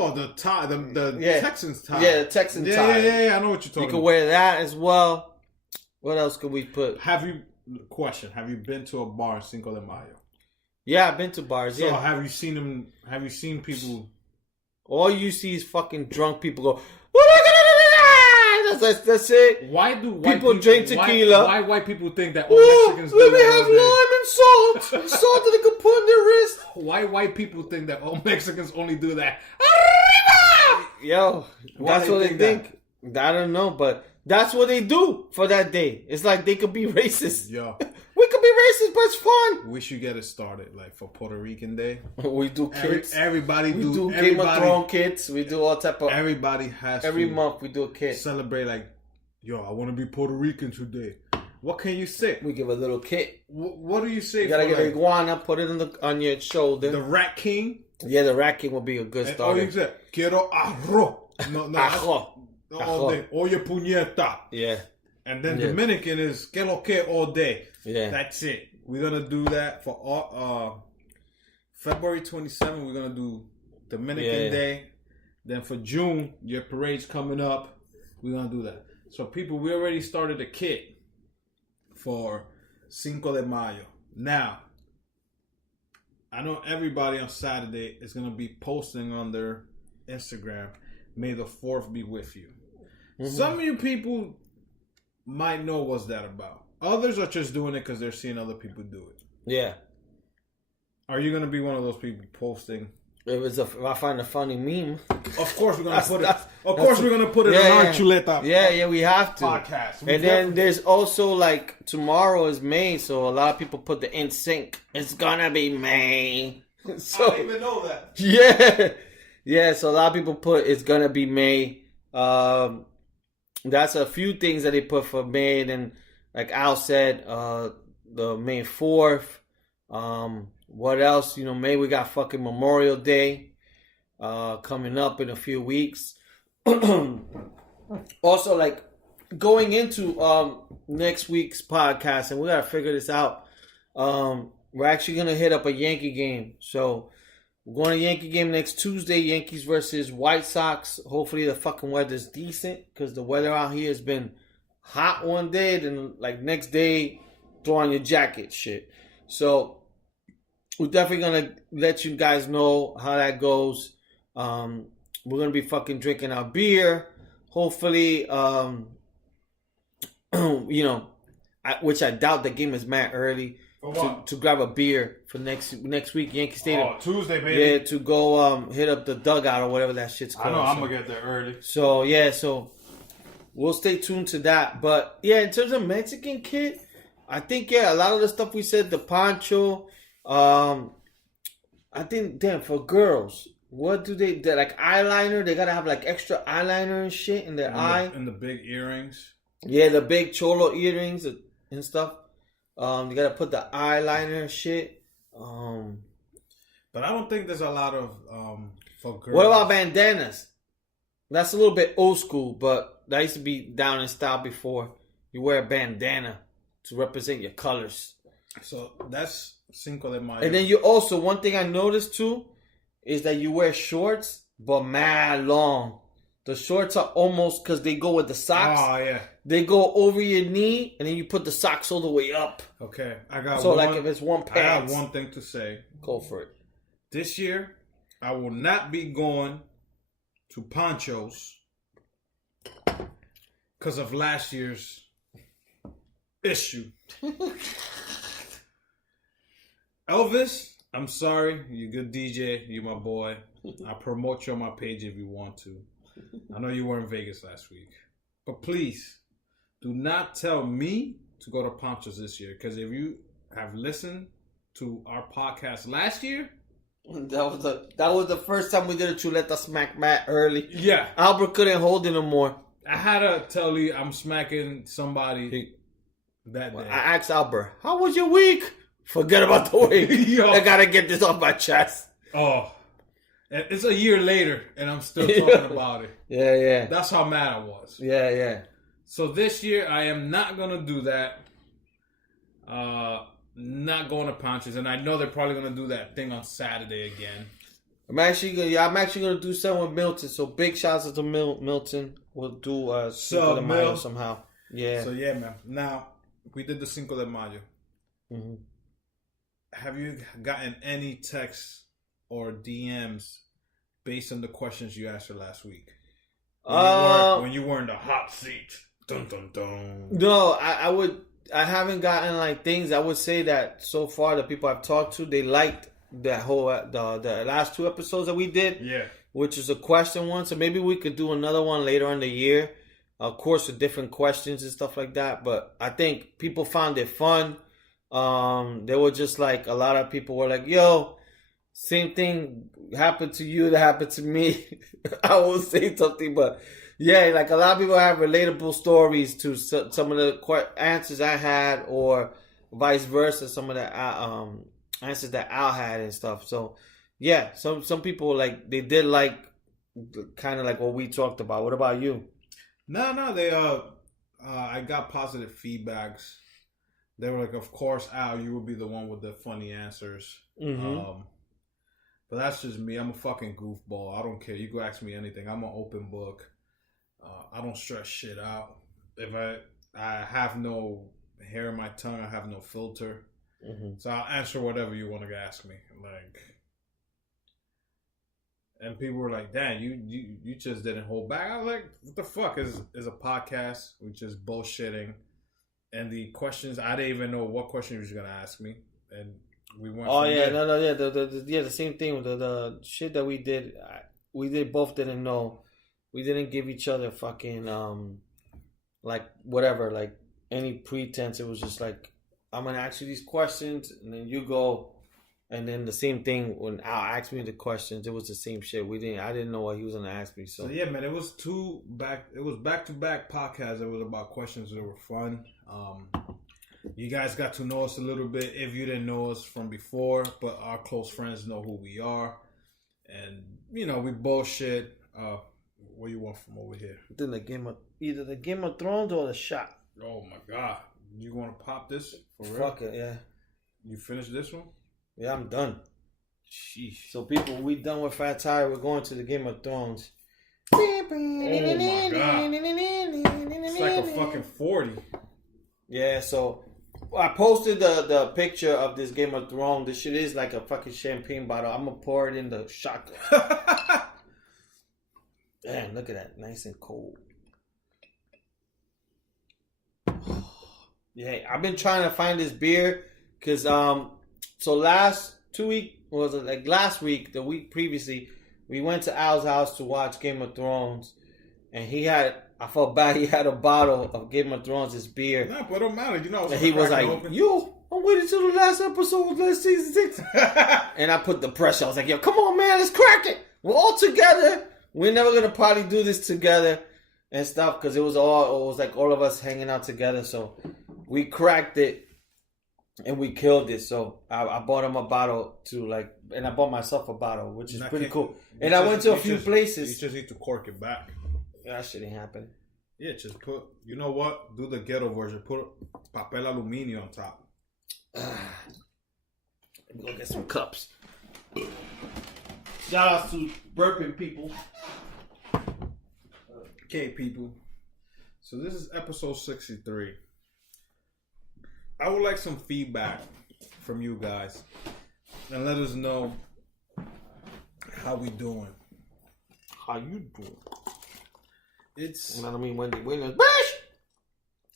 Oh, the tie, the Texans tie. Yeah, the Texan tie. Yeah. I know what you're talking about. You can wear that as well. What else could we put? Have you been to a bar in Cinco de Mayo? Yeah, I've been to bars. So yeah. Have you seen people? All you see is fucking drunk people go. That's it. Why do people drink tequila? Why white people think that Mexicans do let me that have all day? lime and salt. Salt that they can put in their wrist. Why white people think that all Mexicans only do that? Yo, that's what they think. I don't know, but that's what they do for that day. It's like they could be racist. Yo. We could be racist, but it's fun. We should get it started, like for Puerto Rican Day. We do kids. Everybody we do Game of Thrones kits. We do all type of. Everybody has every to month we do a kit. Celebrate like, yo, I want to be Puerto Rican today. What can you say? We give a little kit. What do you say? You gotta get an iguana, put it on your shoulder. The Rat King. Yeah, the Rat King will be a good starter. Oh, you said quiero arroz. No, Arroz. Oye puñeta. Yeah. And then Dominican is que lo que all day. Yeah. That's it. We're gonna do that for all, February 27th. We're gonna do Dominican Day. Then for June, your parade's coming up. We're gonna do that. So people, we already started a kit for Cinco de Mayo. Now, I know everybody on Saturday is gonna be posting on their Instagram, "May the 4th be with you." Mm-hmm. Some of you people might know what's that about. Others are just doing it because they're seeing other people do it. Yeah. Are you gonna be one of those people posting? If I find a funny meme, of course we're gonna put it. Of course we're gonna put it on our Chuleta. Yeah, we have to. Podcast. And then there's also like tomorrow is May, so a lot of people put the in sync. It's gonna be May. So, I didn't even know that. Yeah. So a lot of people put it's gonna be May. That's a few things that they put for May. And like Al said, the May 4th. What else? May we got fucking Memorial Day coming up in a few weeks. Also, like going into next week's podcast, and we gotta figure this out. We're actually gonna hit up a Yankee game. So we're going to Yankee game next Tuesday. Yankees versus White Sox. Hopefully the fucking weather's decent, because the weather out here has been hot one day, then like next day throw on your jacket shit. So we're definitely gonna let you guys know how that goes. We're gonna be fucking drinking our beer. Hopefully, which I doubt the game is mad early. To grab a beer for next week, Yankee Stadium. Oh, Tuesday, baby. Yeah, to go hit up the dugout or whatever that shit's called. I know I'm gonna get there early. So so we'll stay tuned to that. But yeah, in terms of Mexican kit, I think a lot of the stuff we said, the poncho. I think for girls, what do they like eyeliner? They gotta have like extra eyeliner and shit in their eye. And the big earrings. Yeah, the big cholo earrings and stuff. You gotta put the eyeliner and shit. But I don't think there's a lot of for girls. What about bandanas? That's a little bit old school, but that used to be down in style before. You wear a bandana to represent your colors. So that's Cinco de Mayo. And then you also, one thing I noticed too, is that you wear shorts, but mad long. The shorts are almost, because they go with the socks. Oh, yeah. They go over your knee, and then you put the socks all the way up. Okay. Like if it's one pants. I have one thing to say. Go for it. This year, I will not be going to ponchos because of last year's issue. Elvis, I'm sorry. You're a good DJ. You're my boy. I'll promote you on my page if you want to. I know you were in Vegas last week. But please, do not tell me to go to ponchos this year. Because if you have listened to our podcast last year, that was the first time we did a Chuleta Smack Matt early. Yeah. Albert couldn't hold it no more. I had to tell you I'm smacking somebody that day. I asked Albert, how was your week? Forget about the week. I gotta get this off my chest. Oh. It's a year later, and I'm still talking about it. Yeah. That's how mad I was. Yeah. So this year, I am not going to do that. Not going to ponchos. And I know they're probably going to do that thing on Saturday again. I'm actually gonna do something with Milton. So big shouts out to Milton. We'll do Cinco de Mayo somehow. Yeah. So yeah, man. Now we did the Cinco de Mayo. Mm-hmm. Have you gotten any texts or DMs based on the questions you answered last week? When you were in the hot seat. Dun dun dun. No, I haven't gotten like things. I would say that so far the people I've talked to, they liked that whole the last 2 episodes that we did. Yeah. Which is a question one. So maybe we could do another one later in the year. Of course, with different questions and stuff like that. But I think people found it fun. They were just like, a lot of people were like, yo, same thing happened to you that happened to me. I won't say something, but yeah, like a lot of people have relatable stories to some of the answers I had, or vice versa, some of the answers that Al had and stuff. So yeah, some people like, they did like kind of like what we talked about. What about you? No, they I got positive feedbacks. They were like, of course, Al, you will be the one with the funny answers. Mm-hmm. But that's just me. I'm a fucking goofball. I don't care. You go ask me anything. I'm an open book. I don't stress shit out. If I have no hair in my tongue, I have no filter. Mm-hmm. So I'll answer whatever you want to ask me. Like, and people were like, "Damn, you just didn't hold back." I was like, "What the fuck is a podcast? We just bullshitting." And the questions, I didn't even know what question you was gonna ask me, and we went. Oh yeah, there. No, yeah, the same thing with the shit that we did. We both didn't know. We didn't give each other fucking like whatever, like any pretense. It was just like, I'm gonna ask you these questions, and then you go. And then the same thing when Al asked me the questions, it was the same shit. I didn't know what he was gonna ask me. So yeah, man, it was back to back podcasts. It was about questions that were fun. You guys got to know us a little bit if you didn't know us from before, but our close friends know who we are, and we bullshit. What do you want from over here? Then either the Game of Thrones or the shot. Oh my god, you want to pop this for real? Fuck it, yeah. You finished this one? Yeah, I'm done. Sheesh. So people, we done with Fat Tire. We're going to the Game of Thrones. Oh my god. It's like a fucking 40. Yeah, so I posted the picture of this Game of Thrones. This shit is like a fucking champagne bottle. I'm gonna pour it in the shotgun. Damn, look at that. Nice and cold. Yeah, I've been trying to find this beer because so last week, the week previously, we went to Al's house to watch Game of Thrones, and I felt bad, he had a bottle of Game of Thrones' beer. Nah, but it don't matter, And he was like, yo, I'm waiting till the last episode of last season 6. And I put the pressure, I was like, yo, come on, man, let's crack it. We're all together. We're never going to probably do this together and stuff, because it was like all of us hanging out together, so we cracked it. And we killed it. So I bought him a bottle too, and I bought myself a bottle, which is pretty cool. And I went to a few places. You just need to cork it back. That shit ain't happen. Yeah, just put, you know what? Do the ghetto version. Put papel aluminio on top. Let me go get some cups. Shout out to burping people. Okay, people. So this is episode 63. I would like some feedback from you guys, and let us know how we doing. How you doing? It's. I mean, when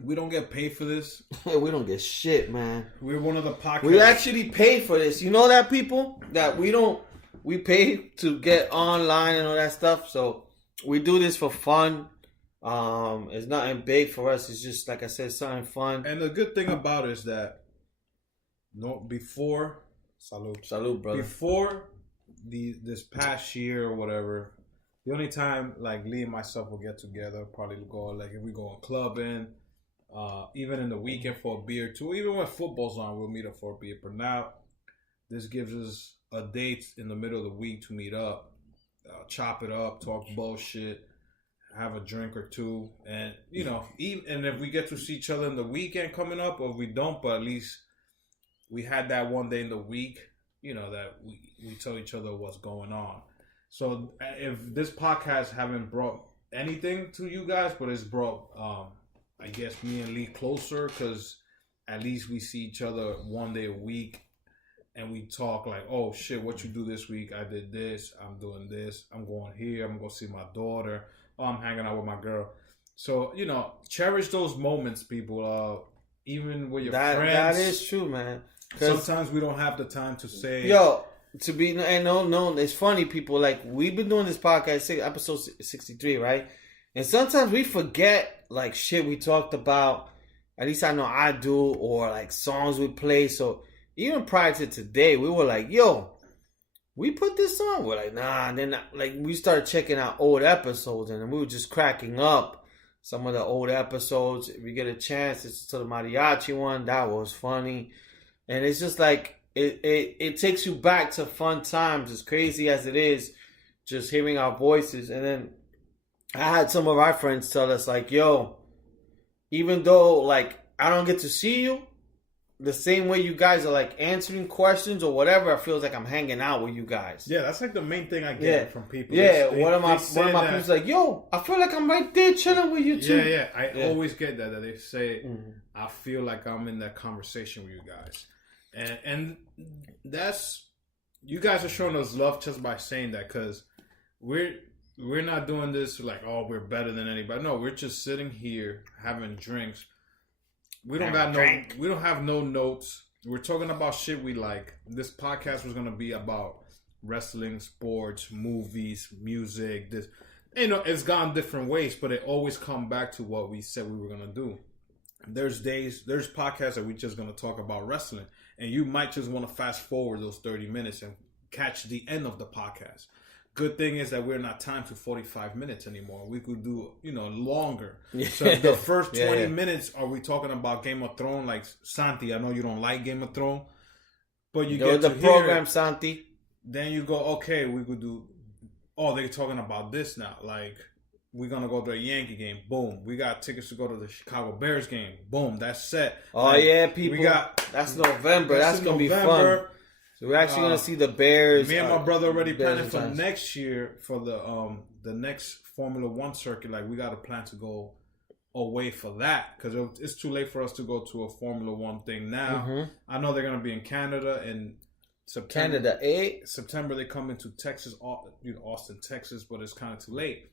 we don't get paid for this. We don't get shit, man. We're one of the podcasts. We actually pay for this. You know that, people? That we pay to get online and all that stuff. So we do this for fun. It's nothing big for us. It's just, like I said, something fun. And the good thing about it is that before salud, brother. Before this past year or whatever, the only time like Lee and myself will get together, probably go like if we go on clubbing, even in the weekend for a beer too. Even when football's on, we'll meet up for a beer. But now this gives us a date in the middle of the week to meet up, chop it up, talk bullshit, have a drink or two, and and if we get to see each other in the weekend coming up, or if we don't, but at least we had that one day in the week that we tell each other what's going on. So if this podcast haven't brought anything to you guys, but it's brought, I guess, me and Lee closer, because at least we see each other one day a week, and we talk like, oh shit, what you do this week? I did this. I'm doing this. I'm going here. I'm going to see my daughter. Oh, I'm hanging out with my girl. So, cherish those moments, people. Even with your friends. That is true, man. Sometimes we don't have the time to say. Yo, no, it's funny, people. Like, we've been doing this podcast, episode 63, right? And sometimes we forget, like, shit we talked about. At least I know I do. Or, like, songs we play. So, even prior to today, we were like, yo, we put this on. We're like, nah. And then, like, we started checking out old episodes. And we were just cracking up. Some of the old episodes. If we get a chance, it's to the mariachi one. That was funny. And it's just like, it takes you back to fun times, as crazy as it is, just hearing our voices. And then I had some of our friends tell us, like, yo, even though, like, I don't get to see you, the same way you guys are, like, answering questions or whatever, it feels like I'm hanging out with you guys. Yeah, that's like the main thing I get from people. Yeah, one of my people's like, yo, I feel like I'm right there chilling with you too. Yeah. I always get that they say, I feel like I'm in that conversation with you guys. And that's, you guys are showing us love just by saying that, because we're not doing this like, oh, we're better than anybody. No, we're just sitting here having drinks. We don't have no notes. We're talking about shit we like. This podcast was gonna be about wrestling, sports, movies, music. This, it's gone different ways, but it always come back to what we said we were gonna do. There's podcasts that we're just gonna talk about wrestling, and you might just want to fast forward those 30 minutes and catch the end of the podcast. Good thing is that we're not timed to 45 minutes anymore. We could do, longer. Yeah. So the first 20 minutes, are we talking about Game of Thrones? Like, Santi, I know you don't like Game of Thrones, but you get the program, Santi. Then you go, okay, we could do, they're talking about this now. Like, we're going to go to a Yankee game. Boom. We got tickets to go to the Chicago Bears game. Boom. That's set. Oh, like, yeah, people. That's November. That's going to be fun. So we're actually going to see the Bears. Me and my brother already planning for next year for the next Formula One circuit. Like, we got a plan to go away for that, because it's too late for us to go to a Formula One thing now. Mm-hmm. I know they're going to be in Canada in September. September they come into Texas, Austin, Texas, but it's kind of too late.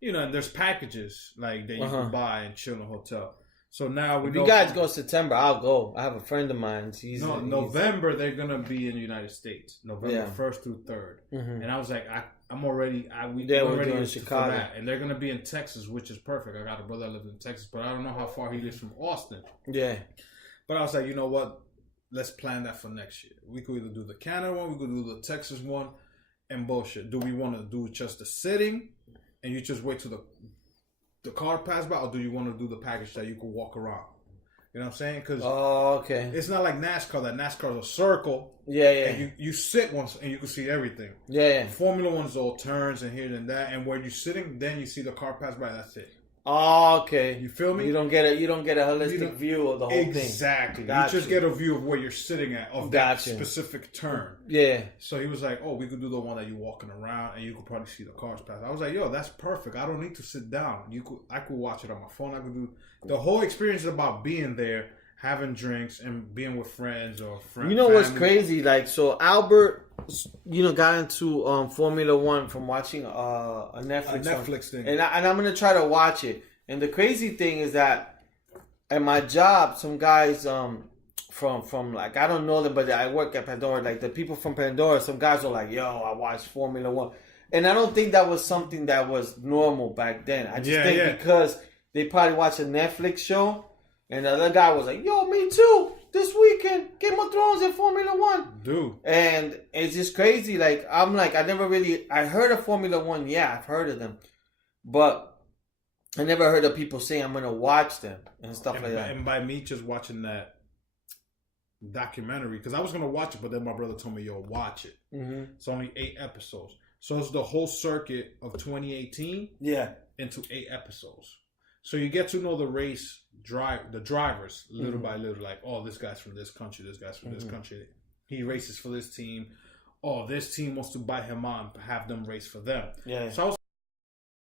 And there's packages like that you can buy and chill in a hotel. So now if you guys go September, I'll go. I have a friend of mine. November they're gonna be in the United States. November 1st through 3rd. Mm-hmm. And I was like, we're already in Chicago, and they're gonna be in Texas, which is perfect. I got a brother that lives in Texas, but I don't know how far he lives from Austin. Yeah. But I was like, you know what? Let's plan that for next year. We could either do the Canada one, we could do the Texas one, and bullshit. Do we want to do just the sitting, and you just wait till the car pass by, or do you want to do the package that you could walk around? You know what I'm saying? Because it's not like NASCAR. That NASCAR is a circle. Yeah. And you sit once and you can see everything. Yeah. Formula One's all turns and here and that, and where you're sitting, then you see the car pass by. That's it. Oh, okay. You feel me? You don't get a holistic view of the whole thing. Exactly. You just get a view of where you're sitting at of that specific turn. Yeah. So he was like, we could do the one that you're walking around and you could probably see the cars pass. I was like, yo, that's perfect. I don't need to sit down. I could watch it on my phone. I could do the whole experience is about being there, having drinks, and being with friends or friends. You know what's crazy? Like, so Albert, got into Formula One from watching a Netflix thing, and I'm gonna try to watch it. And the crazy thing is that at my job, some guys from like, I don't know them, but I work at Pandora. Like, the people from Pandora, some guys are like, yo, I watched Formula One, and I don't think that was something that was normal back then. I just think because they probably watched a Netflix show. And the other guy was like, yo, me too. This weekend, Game of Thrones and Formula One. Dude. And it's just crazy. Like, I'm like, I heard of Formula One. Yeah, I've heard of them. But I never heard of people saying I'm going to watch them and stuff like that. And by me just watching that documentary, because I was going to watch it, but then my brother told me, yo, watch it. Mm-hmm. It's only 8 episodes. So it's the whole circuit of 2018 into 8 episodes. So you get to know the race, the drivers, little by little. Like, this guy's from this country, this guy's from this country. he races for this team. Oh, this team wants to buy him on, have them race for them. Yeah. So I was